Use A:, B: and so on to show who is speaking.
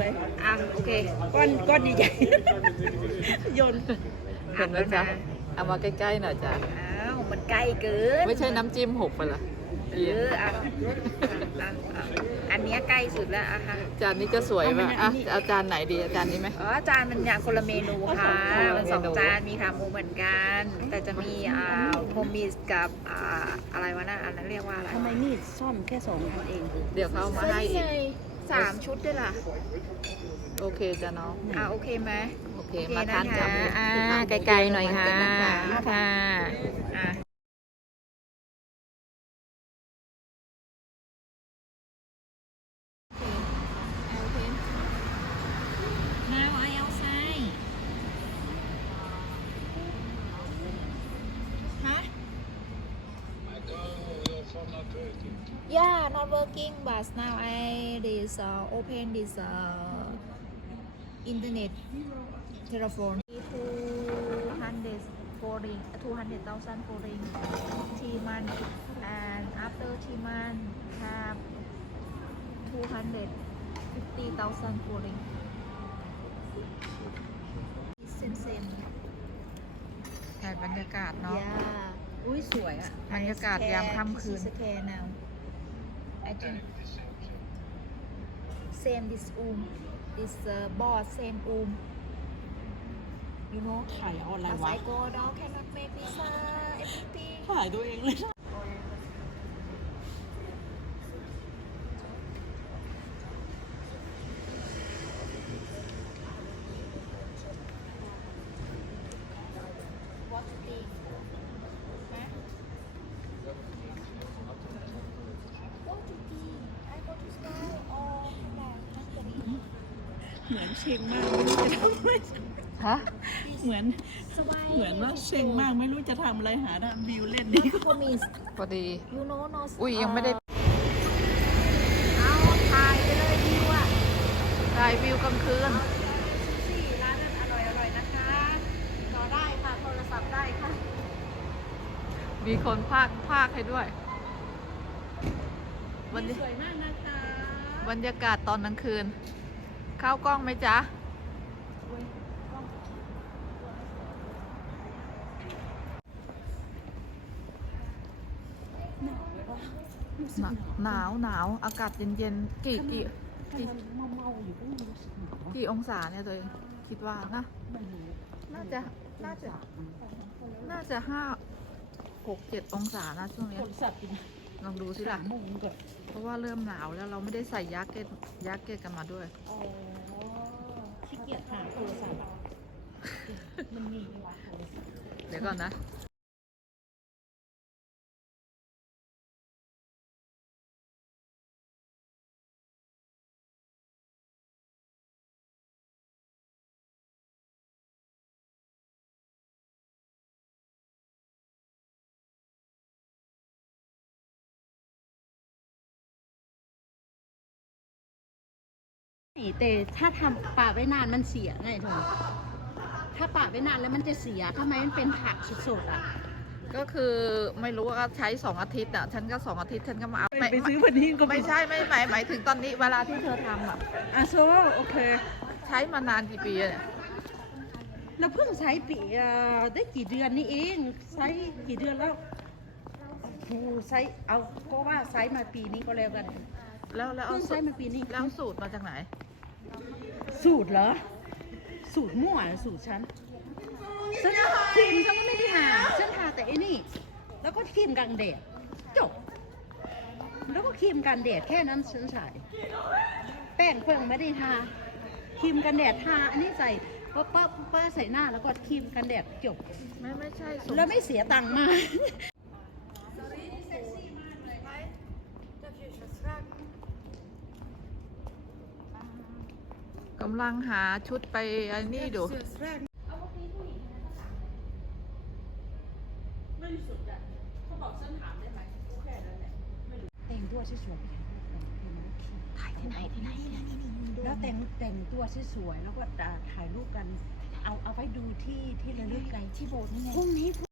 A: เลย
B: โอเค
A: ก้อนใหญ่ๆโยน
B: เห็นไหมจ๊ะเอามาใกล้ๆหน่อยจ้ะ
A: มันใกล้เกิน
B: ไม่ใช่น้ำจิ้มหกไปละ
A: อันนี้ใกล้สุดแล้วค่ะ
B: จานนี้ก็สวยมากเอาจานไหนดีอาจารย์นี้ไหม
A: จานมันอย่างคนละเมนูค่ะมัน2 จานมีขาหมูเหมือนกันแต่จะมีโฮมมิสกับอะไรวะน่ะอันนั้นเรียกว่าอะไรทำไมมีดซ่อมแค่2 อันเอง
B: เดี๋ยวเขามาให้อีก
A: 3 ชุดด้วยล่ะ
B: โอเคจ้ะน้อง
A: โอเคไหม
B: โอเคมาทานกับ
A: ไกลๆหน่อยค่ะค่ะYeah, not working, but now I this open this internet telephone 200 foreign 200,000 foreign 3 months and after 3 months have 250,000 foreign. Same.
B: ถ่ายบรรยากาศเนาะ
A: Yeah. อุ้ยสวยอ่ะ
B: บรรยากาศยามค่ำคืน
A: สแกน now I think same this this boss same you know
C: ถ่ายเอาอะไร
A: as
C: วะ
A: I go down cannot make visa everything
C: ถ่ายตัวเองเลยนะ
A: What to think ฮะ What to think I go to sky or
C: เหมือนเชงมากไม่รู้จะทำอะไร
B: ฮะ
C: เหมือนว่าเชงมากไม่รู้จะทำอะไรหาวิวเล่นดีกว่า
A: promise
B: พอดี
A: you know no
B: อุ้ยยังไม่ได้
A: เอาถ่ายไปเลยดีว่ะ
B: ถ่ายวิวกลางคืน
A: ร้านนั้นอร่อยนะคะต่อได้ค่ะโทรศัพท์ได้ค่ะ
B: มีคนพากให้ด้วย
A: สวยมากนะคะ
B: บรรยากาศตอนกลางคืนเข้ากล้องไหมจ๊ะหนาวอากาศเย็นๆกี่องศาเนี่ยตัวเองคิดว่านะน่าจะ5-6-7 องศานะช่วงนี้ลองดูสิล่ะเพราะว่าเริ่มหนาวแล้วเราไม่ได้ใส่ยักเก็ตกันมาด้วย
A: ขี้เกียจหาโทรศัพท์มันมีวะ
B: เดี๋ยวก่อนนะ
A: แต่ถ้าทำป่าไว้นานมันเสียไงเธอถ้าป่าไว้นานแล้วมันจะเสียทำไมมันเป็นผักสดๆอ่ะ
B: ก็คือไม่รู้ว่าใช้2 อาทิตย์อ่ะฉันก็2 อาทิตย์ฉันก็มาเอา
C: ไปซื้อวันนี้ก็
B: ไม่ใช่ไม่หมายถึงตอนนี้เวลาที่เธอทำอ่ะ
C: โซโอเค
B: ใช้มานานกี่ปีเนี่ย
C: เราเพิ่งใช้ปีได้กี่เดือนนี่เองใช้กี่เดือนแล้วใช้เอาก็ว่าใช้มาปีนี้ก็แล้วกัน
B: แล้ว
C: เพิ่งใช้มาปีนี้
B: แล้วสูตรมาจากไหน
C: สูตรเหรอสูตรมั่วสูตรฉันครีมฉันก็ไม่ได้ทาฉันทาแต่ไอ้นี่แล้วก็ครีมกันแดดจบแล้วก็ครีมกันแดดแค่นั้นฉันใส่แป้งเพิ่งไม่ได้ทาครีมกันแดดทาอันนี้ใส่ป้าใส่หน้าแล้วก็ครีมกันแดดจบ
B: ไม่ใช่
C: แล้วไม่เสียตังค์มาก
B: กำลังหาชุดไปอันนี้ดู
C: ไม่สุดอ่ะเขาบอกฉันถามได้ไหมแค่นั้นแหละแต่งตัวสวยๆถ่ายที่ไหนแล้วแต่งตัวสวยๆแล้วก็ถ่ายรูปกันเอาไว้ดูที่ระลึกไกลที่โบสถ์นี่ไงพรุ่งนี้